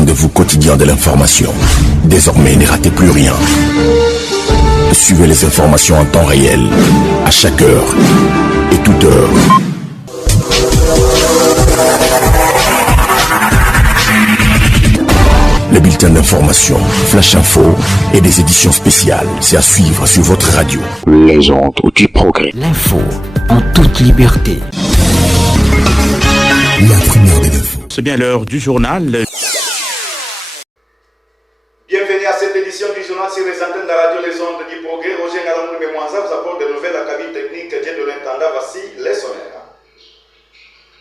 rendez-vous quotidien de l'information. Désormais, ne ratez plus rien. Suivez les informations en temps réel, à chaque heure et toute heure. Le bulletin d'information, Flash Info et des éditions spéciales. C'est à suivre sur votre radio. Les ondes du progrès. L'info en toute liberté. La première des infos. C'est bien l'heure du journal. Bienvenue à cette édition du journal sur les antennes de la radio Les Ondes du Progrès. Roger Ngalamou Mémoisa vous apporte de nouvelles à cabine technique Dieu de l'intendant. Voici les sonneries.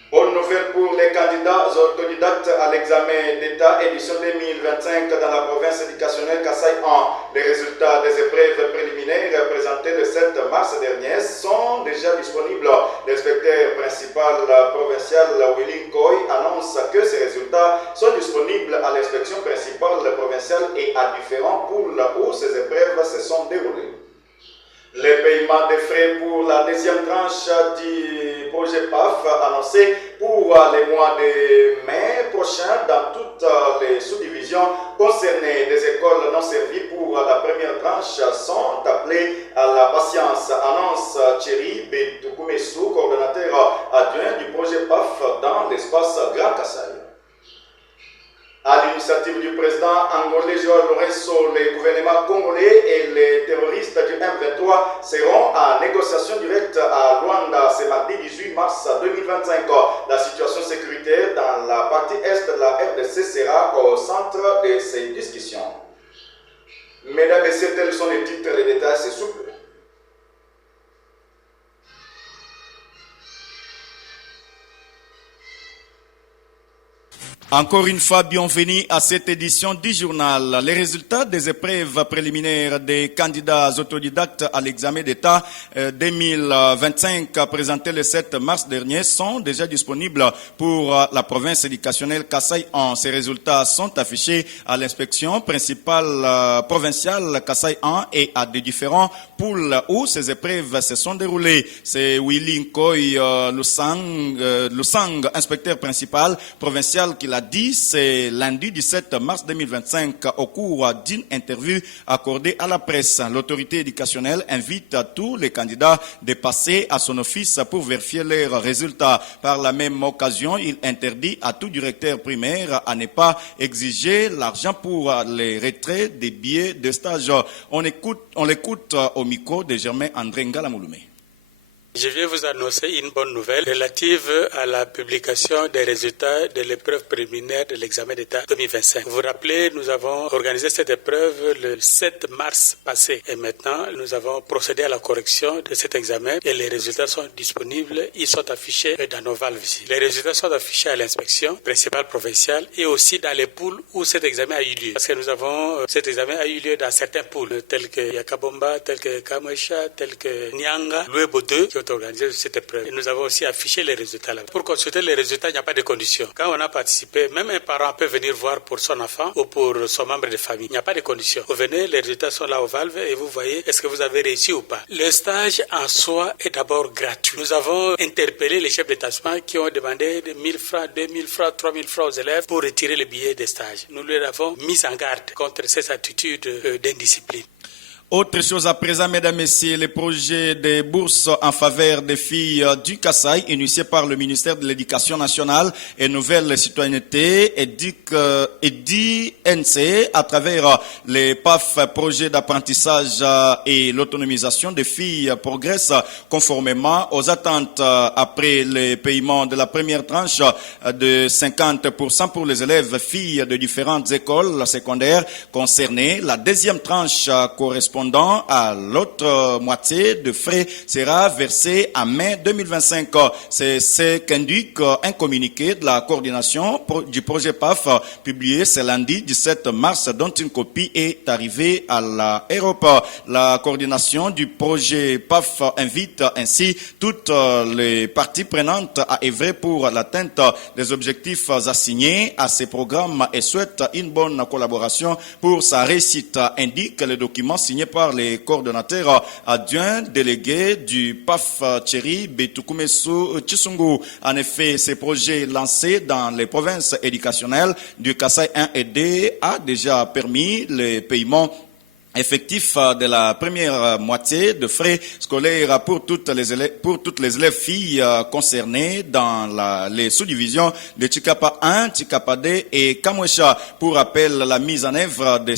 Bonne nouvelle pour les candidats autodidactes à l'examen d'État édition 2025 dans la province éducationnelle Kasaï 1. Les résultats des épreuves préliminaires présentés le 7 mars dernier sont déjà disponibles. L'inspecteur principal provincial Willy Koy annonce que ces résultats sont disponibles à l'inspection principale provinciale et à différents pôles où ces épreuves se sont déroulées. Les paiements des frais pour la deuxième tranche du projet PAF annoncé pour les mois de mai prochain dans toutes les sous-divisions concernées des écoles non servies pour la première tranche sont appelés à la patience, annonce Thierry Betoukoumessou, coordonnateur adjoint du projet PAF dans l'espace Grand Kasaï. À l'initiative du président angolais Joao Lourenço, le gouvernement congolais et les terroristes du M23 seront en négociation directe à Luanda ce mardi 18 mars 2025. La situation sécuritaire dans la partie est de la RDC sera au centre de ces discussions. Mesdames et messieurs, tels sont les titres, les détails, c'est souple. Encore une fois, bienvenue à cette édition du journal. Les résultats des épreuves préliminaires des candidats autodidactes à l'examen d'État 2025 présentés le 7 mars dernier sont déjà disponibles pour la province éducationnelle Kasaï 1. Ces résultats sont affichés à l'inspection principale provinciale Kasaï 1 et à des différents pôles où ces épreuves se sont déroulées. C'est Willy Koy Lusang, inspecteur principal provincial, qui l'a dit, c'est lundi 17 mars 2025 au cours d'une interview accordée à la presse. L'autorité éducationnelle invite tous les candidats de passer à son office pour vérifier leurs résultats. Par la même occasion, il interdit à tout directeur primaire à ne pas exiger l'argent pour les retraits des billets de stage. On l'écoute au micro de Germain André Ngalamouloumé. Je viens vous annoncer une bonne nouvelle relative à la publication des résultats de l'épreuve préliminaire de l'examen d'État 2025. Vous vous rappelez, nous avons organisé cette épreuve le 7 mars passé et maintenant nous avons procédé à la correction de cet examen et les résultats sont disponibles, ils sont affichés dans nos valves ici. Les résultats sont affichés à l'inspection principale provinciale et aussi dans les pôles où cet examen a eu lieu. Parce que nous avons, cet examen a eu lieu dans certains pôles tels que Yakabomba, tels que Kamwesha, tels que Nyanga, Louebo 2, qui ont organisé cette épreuve. Et nous avons aussi affiché les résultats là. Pour consulter les résultats, il n'y a pas de conditions. Quand on a participé, même un parent peut venir voir pour son enfant ou pour son membre de famille. Il n'y a pas de conditions. Vous venez, les résultats sont là au valve et vous voyez est-ce que vous avez réussi ou pas. Le stage en soi est d'abord gratuit. Nous avons interpellé les chefs d'établissement qui ont demandé de 1000 francs, 2000 francs, 3000 francs aux élèves pour retirer le billet de stage. Nous leur avons mis en garde contre ces attitudes d'indiscipline. Autre chose à présent, mesdames et messieurs, le projet de bourses en faveur des filles du Kasaï, initié par le ministère de l'Éducation nationale et Nouvelle Citoyenneté, EDINC, à travers les PAF, projets d'apprentissage et l'autonomisation des filles, progresse conformément aux attentes après le paiement de la première tranche de 50% pour les élèves filles de différentes écoles secondaires concernées. La deuxième tranche correspond à l'autre moitié de frais sera versée en mai 2025. C'est ce qu'indique un communiqué de la coordination du projet PAF publié ce lundi 17 mars dont une copie est arrivée à l'aéroport. La coordination du projet PAF invite ainsi toutes les parties prenantes à œuvrer pour l'atteinte des objectifs assignés à ces programmes et souhaite une bonne collaboration pour sa réussite, indique le document signé par les coordonnateurs adjoints délégués du PAF Thierry Betukumesu Chisungu. En effet, ces projets lancés dans les provinces éducationnelles du Kasaï 1 et 2 a déjà permis le paiement effectif de la première moitié de frais scolaires pour toutes les élèves filles concernées dans les sous-divisions de Chikapa 1, Chikapa 2 et Kamwesha. Pour rappel, la mise en œuvre de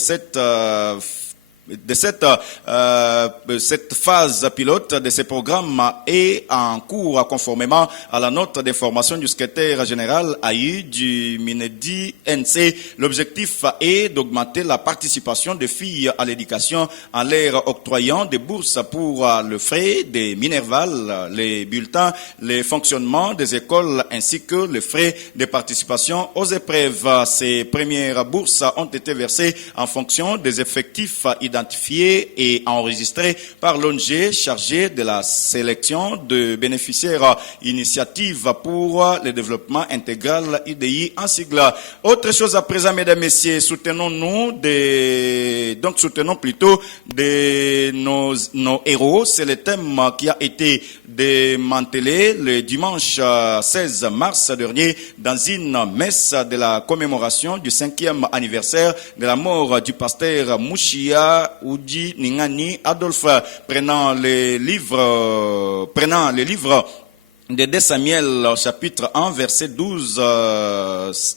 cette phase pilote de ce programme est en cours conformément à la note d'information du secrétaire général AU du Minedi NC. L'objectif est d'augmenter la participation des filles à l'éducation en leur octroyant des bourses pour le frais des minervales, les bulletins, le fonctionnement des écoles ainsi que les frais de participation aux épreuves. Ces premières bourses ont été versées en fonction des effectifs identifiés et enregistrés par l'ONG chargé de la sélection de bénéficiaires initiative pour le développement intégral IDI en sigle. Autre chose à présent, mesdames et messieurs, soutenons plutôt nos héros. C'est le thème qui a été démantelé le dimanche 16 mars dernier dans une messe de la commémoration du 5e anniversaire de la mort du pasteur Mouchia Oudi Ningani Adolphe, prenant les livres de 2 Samuel, chapitre 1, versets 12,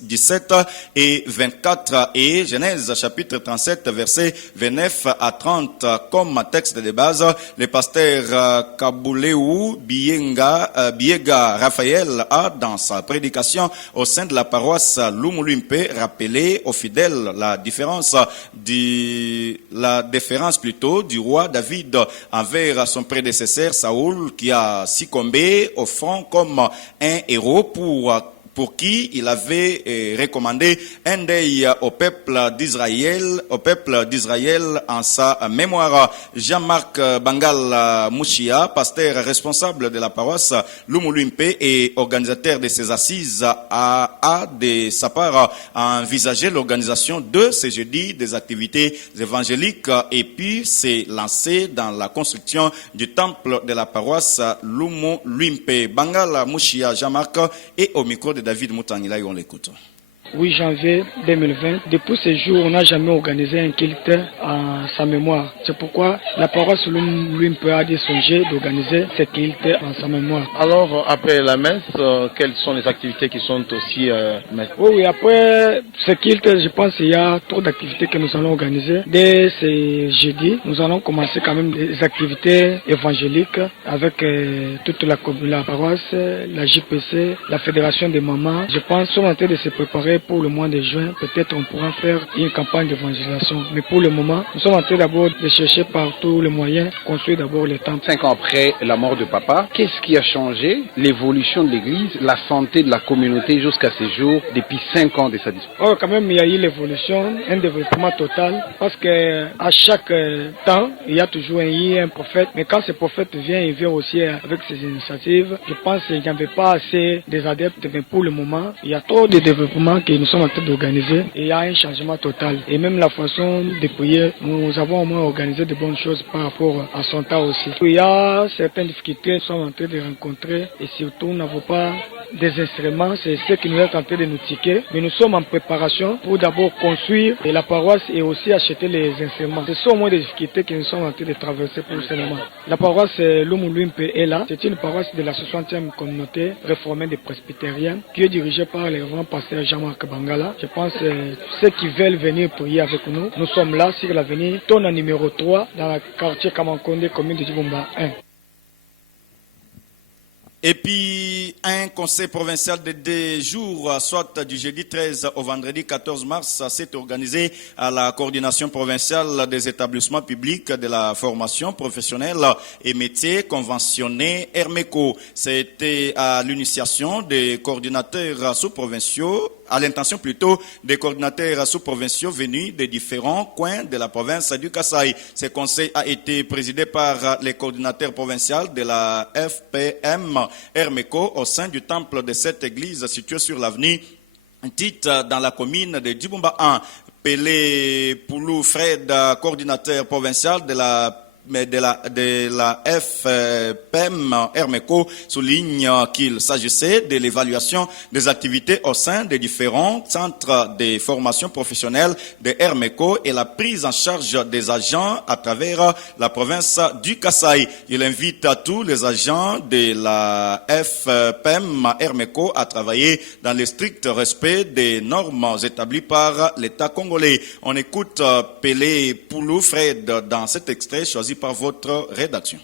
17 et 24, et Genèse, chapitre 37, versets 29 à 30, comme texte de base. Le pasteur Kabuleu Biega Raphaël a, dans sa prédication au sein de la paroisse Lumulumpe, rappelé aux fidèles la déférence du roi David envers son prédécesseur Saoul, qui a succombé au front comme un héros pour qui il avait recommandé un deuil au peuple d'Israël en sa mémoire. Jean-Marc Bangal Mouchia, pasteur responsable de la paroisse Lumulumpe et organisateur de ces assises, a de sa part envisagé l'organisation de ce jeudi des activités évangéliques et puis s'est lancé dans la construction du temple de la paroisse Lumulumpe. Bangal Mouchia, Jean-Marc, et au micro de David Moutangila, on l'écoute. 8 janvier 2020. Depuis ce jour, on n'a jamais organisé un culte en sa mémoire. C'est pourquoi la paroisse Lumulumpe a songé d'organiser ce culte en sa mémoire. Alors, après la messe, quelles sont les activités qui sont aussi Oui, après ce culte, je pense qu'il y a trop d'activités que nous allons organiser. Dès ce jeudi, nous allons commencer quand même des activités évangéliques avec toute la paroisse, la JPC, la Fédération des mamans. Je pense qu'on est en train de se préparer pour le mois de juin. Peut-être on pourra faire une campagne d'évangélisation. Mais pour le moment, nous sommes en train d'abord de chercher par tous les moyens, construire d'abord les temples. 5 ans après la mort de papa, qu'est-ce qui a changé? L'évolution de l'église, la santé de la communauté jusqu'à ce jour, depuis 5 ans de sa disparition. Oh, quand même, il y a eu l'évolution, un développement total, parce que à chaque temps, il y a toujours un prophète. Mais quand ce prophète vient, il vient aussi avec ses initiatives. Je pense qu'il n'y avait pas assez des adeptes, mais pour le moment, il y a trop de développement que nous sommes en train d'organiser et il y a un changement total. Et même la façon de prier, nous avons au moins organisé de bonnes choses par rapport à son temps aussi. Il y a certaines difficultés que nous sommes en train de rencontrer et surtout nous n'avons pas des instruments, c'est ce qui nous est en train de nous tiquer. Mais nous sommes en préparation pour d'abord construire la paroisse et aussi acheter les instruments. Ce sont au moins des difficultés que nous sommes en train de traverser pour ce moment. La paroisse Lumulumpe est là. C'est une paroisse de la 60e communauté réformée des presbytériens qui est dirigée par le grand pasteur Jean-Marc Bangala. Je pense que ceux qui veulent venir prier avec nous, nous sommes là sur l'avenue Tona numéro 3 dans le quartier Kamankonde, commune de Djibomba 1. Et puis, un conseil provincial de 2 jours, soit du jeudi 13 au vendredi 14 mars, s'est organisé à la coordination provinciale des établissements publics de la formation professionnelle et métiers conventionnés Hermeco. C'était à l'initiation des coordinateurs sous-provinciaux, à l'intention plutôt des coordinateurs sous-provinciaux venus des différents coins de la province du Kasaï. Ce conseil a été présidé par les coordinateurs provinciaux de la FPM Hermeco au sein du temple de cette église située sur l'avenue Tite dans la commune de Djibomba 1. Pelé Poulou Fred, coordinateur provincial de la FPEM Hermeco, souligne qu'il s'agissait de l'évaluation des activités au sein des différents centres de formation professionnelle de Hermeco et la prise en charge des agents à travers la province du Kasaï. Il invite à tous les agents de la FPEM Hermeco à travailler dans le strict respect des normes établies par l'État congolais. On écoute Pelé Poulou Fred dans cet extrait choisi par votre rédaction.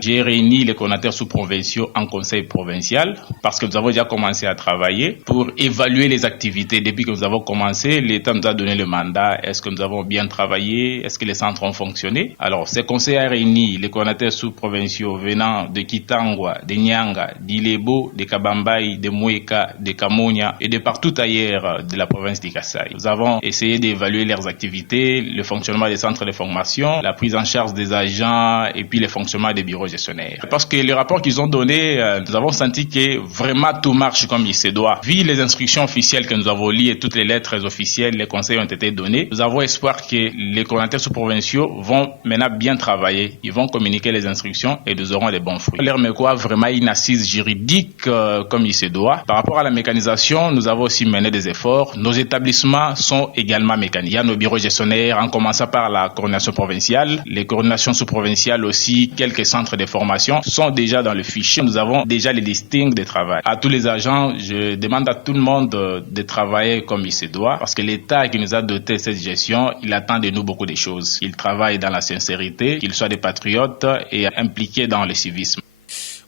J'ai réuni les coordinateurs sous-provinciaux en conseil provincial parce que nous avons déjà commencé à travailler pour évaluer les activités. Depuis que nous avons commencé, l'État nous a donné le mandat. Est-ce que nous avons bien travaillé? Est-ce que les centres ont fonctionné? Alors, ce conseil a réuni les coordinateurs sous-provinciaux venant de Kitangwa, de Nyanga, d'Ilebo, de Kabambaï, de Moueka, de Kamonia et de partout ailleurs de la province du Kasaï. Nous avons essayé d'évaluer leurs activités, le fonctionnement des centres de formation, la prise en charge des agents et puis le fonctionnement des bureaux gestionnaires. Parce que les rapports qu'ils ont donnés, nous avons senti que vraiment tout marche comme il se doit. Vu les instructions officielles que nous avons lues et toutes les lettres officielles, les conseils ont été donnés, nous avons espoir que les coordinateurs sous-provinciaux vont maintenant bien travailler. Ils vont communiquer les instructions et nous aurons des bons fruits. L'Hermeco a vraiment une assise juridique comme il se doit. Par rapport à la mécanisation, nous avons aussi mené des efforts. Nos établissements sont également mécanisés. Il y a nos bureaux gestionnaires, en commençant par la coordination provinciale, les coordinations sous-provinciales aussi, quelques centres de formation sont déjà dans le fichier. Nous avons déjà les listings de travail. À tous les agents, je demande à tout le monde de travailler comme il se doit parce que l'État qui nous a doté de cette gestion, il attend de nous beaucoup de choses. Il travaille dans la sincérité, qu'ils soient des patriotes et impliqués dans le civisme.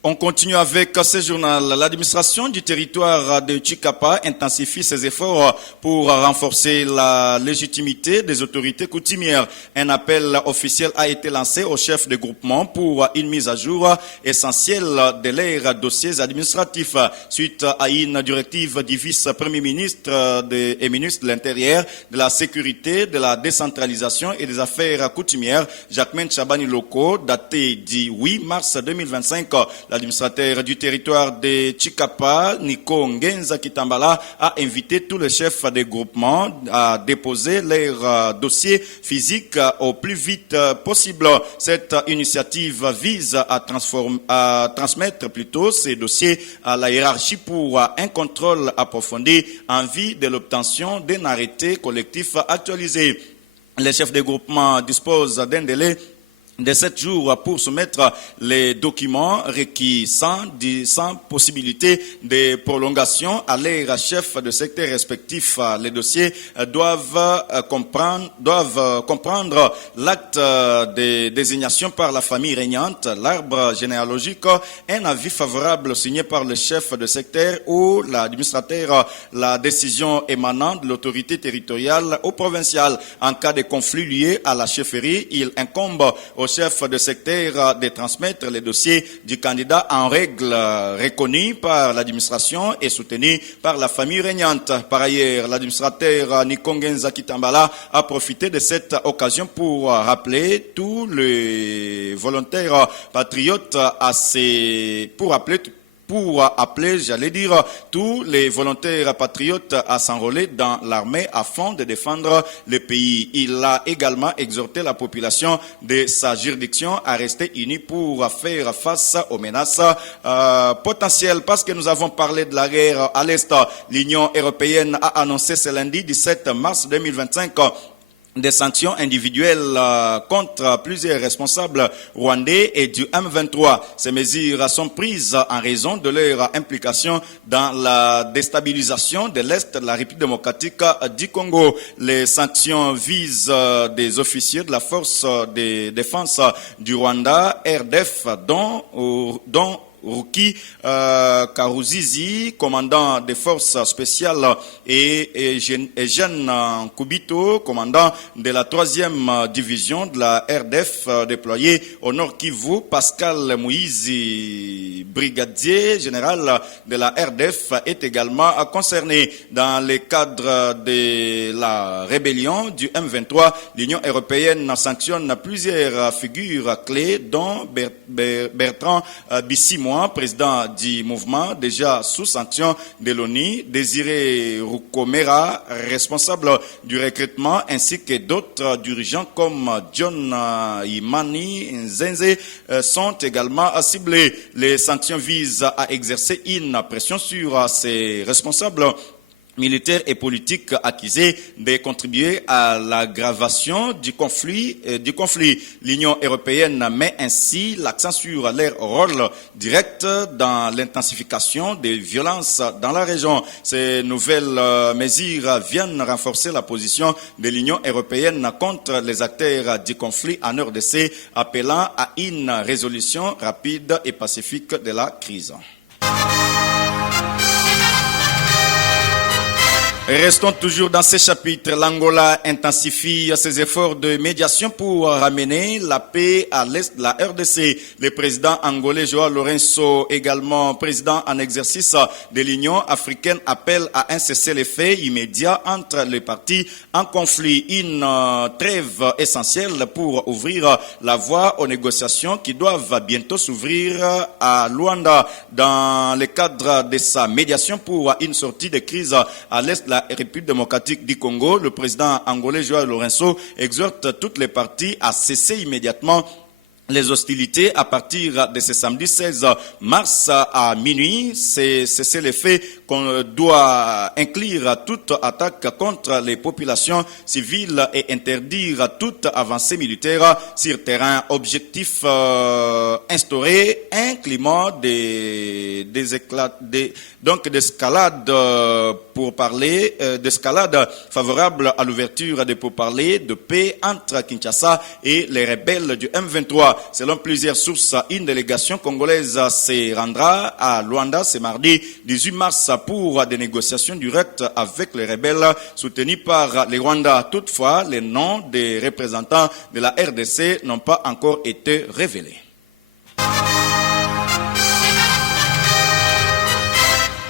On continue avec ce journal. L'administration du territoire de Chikapa intensifie ses efforts pour renforcer la légitimité des autorités coutumières. Un appel officiel a été lancé au chef de groupement pour une mise à jour essentielle de leurs dossiers administratifs suite à une directive du vice-premier ministre et ministre de l'Intérieur, de la Sécurité, de la Décentralisation et des Affaires coutumières, Jacquemain Chabani Loko, datée du 8 mars 2025. L'administrateur du territoire de Chikapa, Nico Ngenza Kitambala, a invité tous les chefs des groupements à déposer leurs dossiers physiques au plus vite possible. Cette initiative vise à transmettre plutôt ces dossiers à la hiérarchie pour un contrôle approfondi en vue de l'obtention d'un arrêté collectif actualisé. Les chefs des groupements disposent d'un délai de 7 jours pour soumettre les documents requis sans possibilité de prolongation à leurs chefs de secteur respectifs. Les dossiers doivent comprendre l'acte de désignation par la famille régnante, l'arbre généalogique, un avis favorable signé par le chef de secteur ou l'administrateur, la décision émanant de l'autorité territoriale ou provinciale. En cas de conflit lié à la chefferie, il incombe au chef de secteur de transmettre les dossiers du candidat en règle reconnus par l'administration et soutenus par la famille régnante. Par ailleurs, l'administrateur Nikongenza Kitambala a profité de cette occasion pour rappeler tous les volontaires patriotes pour appeler, tous les volontaires patriotes à s'enrôler dans l'armée afin de défendre le pays. Il a également exhorté la population de sa juridiction à rester unie pour faire face aux menaces potentielles. Parce que nous avons parlé de la guerre à l'Est, l'Union européenne a annoncé ce lundi 17 mars 2025 des sanctions individuelles contre plusieurs responsables rwandais et du M23. Ces mesures sont prises en raison de leur implication dans la déstabilisation de l'Est de la République démocratique du Congo. Les sanctions visent des officiers de la force de défense du Rwanda, RDF, dont Ruki Karuzizi, commandant des forces spéciales, et Jeanne Kubito, commandant de la 3e division de la RDF déployée au Nord Kivu, Pascal Moïse, brigadier général de la RDF, est également concerné. Dans le cadre de la rébellion du M23, l'Union européenne sanctionne plusieurs figures clés, dont Bertrand Bissimo, mois, président du mouvement déjà sous sanction de l'ONU, Désiré Rukomera, responsable du recrutement, ainsi que d'autres dirigeants comme John Imani Nzenze sont également ciblés. Les sanctions visent à exercer une pression sur ces responsables militaires et politiques accusés de contribuer à l'aggravation du conflit. L'Union européenne met ainsi l'accent sur leur rôle direct dans l'intensification des violences dans la région. Ces nouvelles mesures viennent renforcer la position de l'Union européenne contre les acteurs du conflit en RDC, appelant à une résolution rapide et pacifique de la crise. Restons toujours dans ces chapitres. L'Angola intensifie ses efforts de médiation pour ramener la paix à l'est de la RDC. Le président angolais Joao Lourenço, également président en exercice de l'Union africaine, appelle à un cessez-le-feu immédiat entre les parties en conflit. Une trêve essentielle pour ouvrir la voie aux négociations qui doivent bientôt s'ouvrir à Luanda dans le cadre de sa médiation pour une sortie de crise à l'est de la République démocratique du Congo. Le président angolais Joao Lourenço exhorte toutes les parties à cesser immédiatement les hostilités à partir de ce samedi 16 mars à minuit. C'est le fait qu'on doit inclure toute attaque contre les populations civiles et interdire toute avancée militaire sur terrain. Objectif instaurer un climat d'escalade pour parler d'escalade favorable à l'ouverture des pourparlers de paix entre Kinshasa et les rebelles du M23. Selon plusieurs sources, une délégation congolaise se rendra à Luanda ce mardi 18 mars pour des négociations directes avec les rebelles soutenus par les Rwandais. Toutefois, les noms des représentants de la RDC n'ont pas encore été révélés.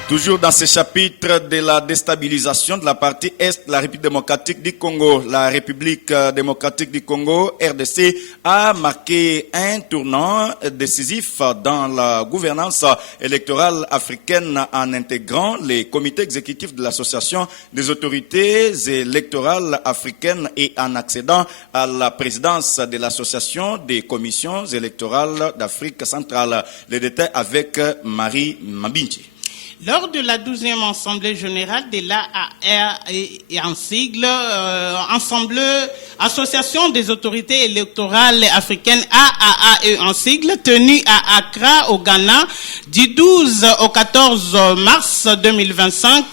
Toujours dans ce chapitre de la déstabilisation de la partie Est de la République démocratique du Congo, la République démocratique du Congo, RDC, a marqué un tournant décisif dans la gouvernance électorale africaine en intégrant les comités exécutifs de l'Association des autorités électorales africaines et en accédant à la présidence de l'Association des commissions électorales d'Afrique centrale. Les détails avec Marie Mabinchi. Lors de la 12e Assemblée générale de l'AAR et en sigle, Association des autorités électorales africaines AAAE en sigle, tenue à Accra au Ghana du 12 au 14 mars 2025,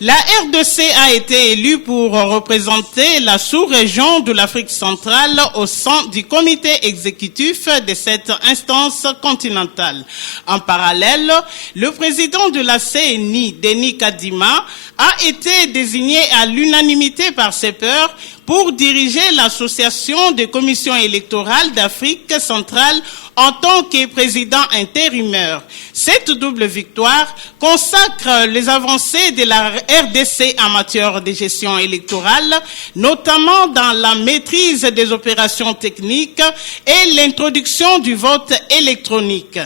la RDC a été élue pour représenter la sous-région de l'Afrique centrale au sein du comité exécutif de cette instance continentale. En parallèle, le président de la CNI, Denis Kadima, a été désigné à l'unanimité par ses pairs pour diriger l'association des commissions électorales d'Afrique centrale en tant que président intérimaire. Cette double victoire consacre les avancées de la RDC en matière de gestion électorale, notamment dans la maîtrise des opérations techniques et l'introduction du vote électronique.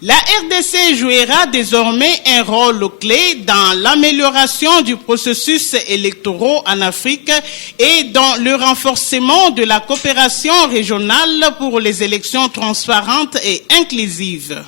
La RDC jouera désormais un rôle clé dans l'amélioration du processus électoral en Afrique et dans le renforcement de la coopération régionale pour les élections transparentes et inclusives.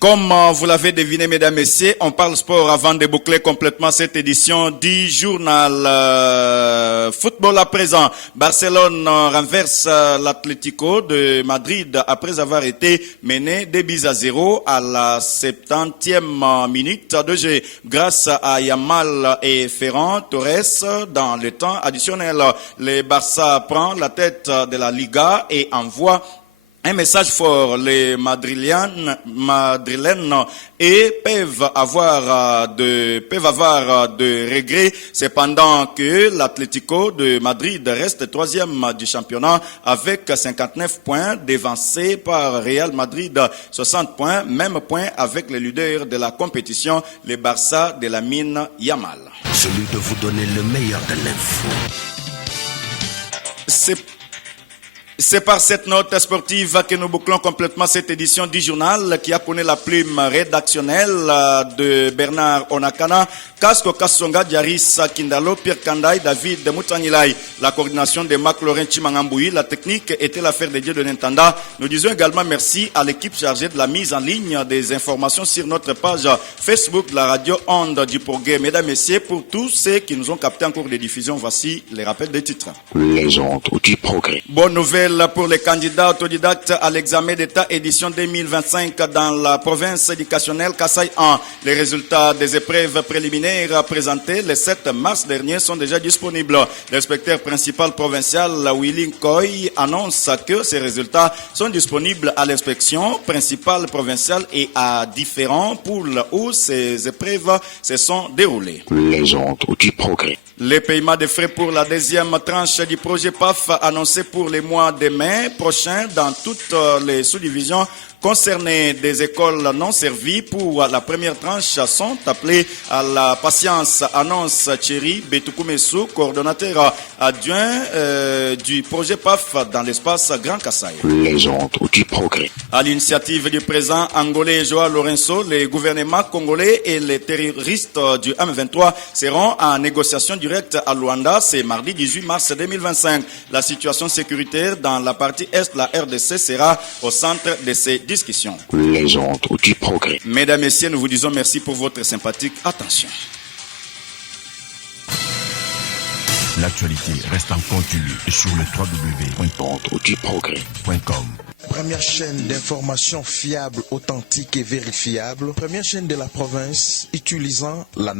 Comme vous l'avez deviné, mesdames et messieurs, on parle sport avant de boucler complètement cette édition du journal football à présent. Barcelone renverse l'Atlético de Madrid après avoir été mené 2-0 à la 70e minute de jeu grâce à Yamal et Ferran Torres dans le temps additionnel. Le Barça prend la tête de la Liga et envoie Un message fort, les madrilènes et peuvent avoir de regrets, cependant que l'Atlético de Madrid reste 3e du championnat avec 59 points, dévancé par Real Madrid 60 points, même point avec les leaders de la compétition, les Barça de Lamine Yamal. Celui de vous donner le meilleur de l'info. C'est par cette note sportive que nous bouclons complètement cette édition du journal qui a connu la plume rédactionnelle de Bernard Onakana, Casco Kassonga, Diaris Kindalo, Pierre Kandaï, David Moutangilai. La coordination de Marc Laurent Chimangamboui, la technique était l'affaire de Dieu de Nintanda. Nous disons également merci à l'équipe chargée de la mise en ligne des informations sur notre page Facebook de la radio Onde du Progrès. Mesdames et messieurs, pour tous ceux qui nous ont captés en cours de diffusion, voici les rappels des titres. Les Ondes du Progrès. Bonne nouvelle pour les candidats autodidactes à l'examen d'État édition 2025 dans la province éducationnelle Kasaï 1. Les résultats des épreuves préliminaires présentées le 7 mars dernier sont déjà disponibles. L'inspecteur principal provincial Willy Koy annonce que ces résultats sont disponibles à l'inspection principale provinciale et à différents pôles où ces épreuves se sont déroulées. Les Ondes du Progrès. Les paiements des frais pour la deuxième tranche du projet PAF annoncé pour les mois de mai prochain dans toutes les sous-divisions concernées des écoles non servies pour la première tranche sont appelés à la patience, annonce Thierry Betoukoumessou, coordonnateur adjoint du projet PAF dans l'espace Grand Kasaï. Les Ondes du Progrès. À l'initiative du président angolais Joao Lourenço, les gouvernements congolais et les terroristes du M23 seront en négociation directe à Luanda, c'est mardi 18 mars 2025. La situation sécuritaire dans la partie est de la RDC sera au centre de ces discussions. Les Ondes du Progrès. Mesdames et messieurs, nous vous disons merci pour votre sympathique attention. L'actualité reste en continu sur le www.ondeduprogrès.com. Première chaîne d'information fiable, authentique et vérifiable. Première chaîne de la province utilisant la